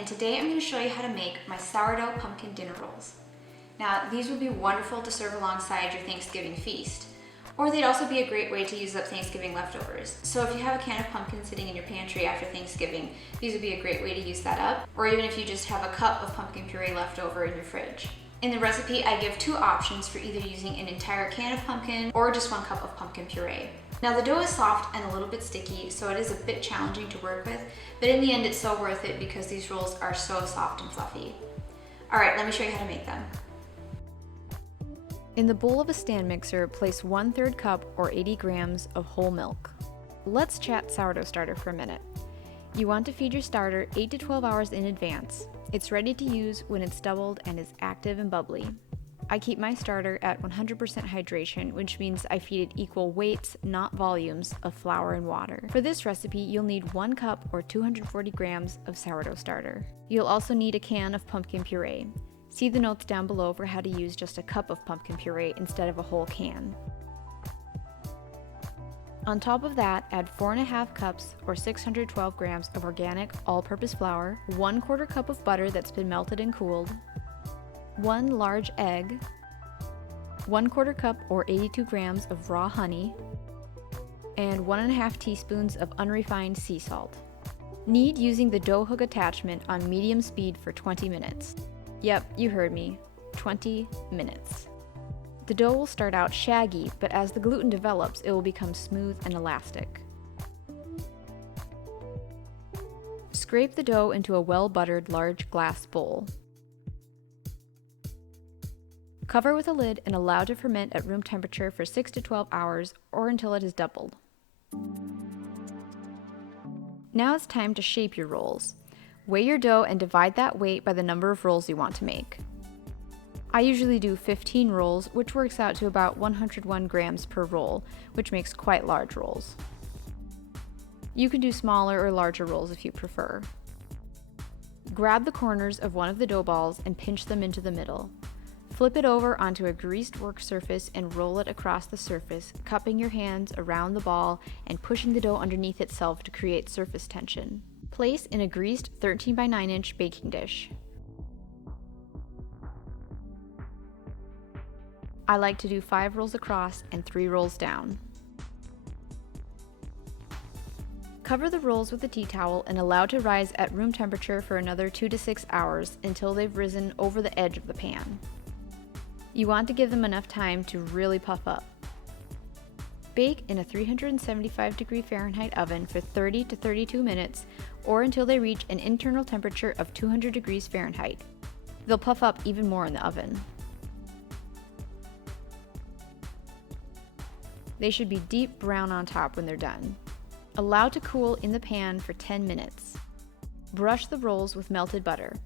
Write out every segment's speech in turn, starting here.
and today I'm going to show you how to make my sourdough pumpkin dinner rolls. Now, these would be wonderful to serve alongside your Thanksgiving feast, or they'd also be a great way to use up Thanksgiving leftovers. So if you have a can of pumpkin sitting in your pantry after Thanksgiving, these would be a great way to use that up, or even if you just have a cup of pumpkin puree left over in your fridge. In the recipe, I give two options for either using an entire can of pumpkin or just 1 cup of pumpkin puree. Now the dough is soft and a little bit sticky, so it is a bit challenging to work with, but in the end it's so worth it because these rolls are so soft and fluffy. All right, let me show you how to make them. In the bowl of a stand mixer, place 1/3 cup or 80 grams of whole milk. Let's chat sourdough starter for a minute. You want to feed your starter 8 to 12 hours in advance. It's ready to use when it's doubled and is active and bubbly. I keep my starter at 100% hydration, which means I feed it equal weights, not volumes, of flour and water. For this recipe, you'll need 1 cup or 240 grams of sourdough starter. You'll also need a can of pumpkin puree. See the notes down below for how to use just a cup of pumpkin puree instead of a whole can. On top of that, add 4.5 cups or 612 grams of organic all-purpose flour, 1/4 cup of butter that's been melted and cooled, 1 large egg, 1/4 cup or 82 grams of raw honey, and 1.5 teaspoons of unrefined sea salt. Knead using the dough hook attachment on medium speed for 20 minutes. Yep, you heard me, 20 minutes. The dough will start out shaggy, but as the gluten develops, it will become smooth and elastic. Scrape the dough into a well-buttered large glass bowl. Cover with a lid and allow to ferment at room temperature for 6 to 12 hours or until it has doubled. Now it's time to shape your rolls. Weigh your dough and divide that weight by the number of rolls you want to make. I usually do 15 rolls, which works out to about 101 grams per roll, which makes quite large rolls. You can do smaller or larger rolls if you prefer. Grab the corners of one of the dough balls and pinch them into the middle. Flip it over onto a greased work surface and roll it across the surface, cupping your hands around the ball and pushing the dough underneath itself to create surface tension. Place in a greased 13 by 9 inch baking dish. I like to do 5 rolls across and 3 rolls down. Cover the rolls with a tea towel and allow to rise at room temperature for another 2 to 6 hours until they've risen over the edge of the pan. You want to give them enough time to really puff up. Bake in a 375 Fahrenheit oven for 30 to 32 minutes or until they reach an internal temperature of 200 degrees Fahrenheit. They'll puff up even more in the oven. They should be deep brown on top when they're done. Allow to cool in the pan for 10 minutes. Brush the rolls with melted butter.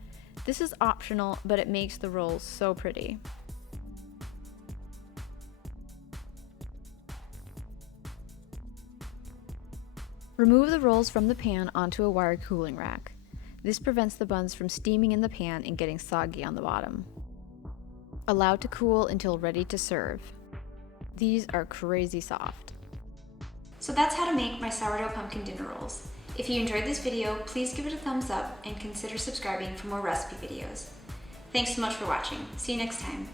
This is optional, but it makes the rolls so pretty. Remove the rolls from the pan onto a wire cooling rack. This prevents the buns from steaming in the pan and getting soggy on the bottom. Allow to cool until ready to serve. These are crazy soft. So that's how to make my sourdough pumpkin dinner rolls. If you enjoyed this video, please give it a thumbs up and consider subscribing for more recipe videos. Thanks so much for watching. See you next time.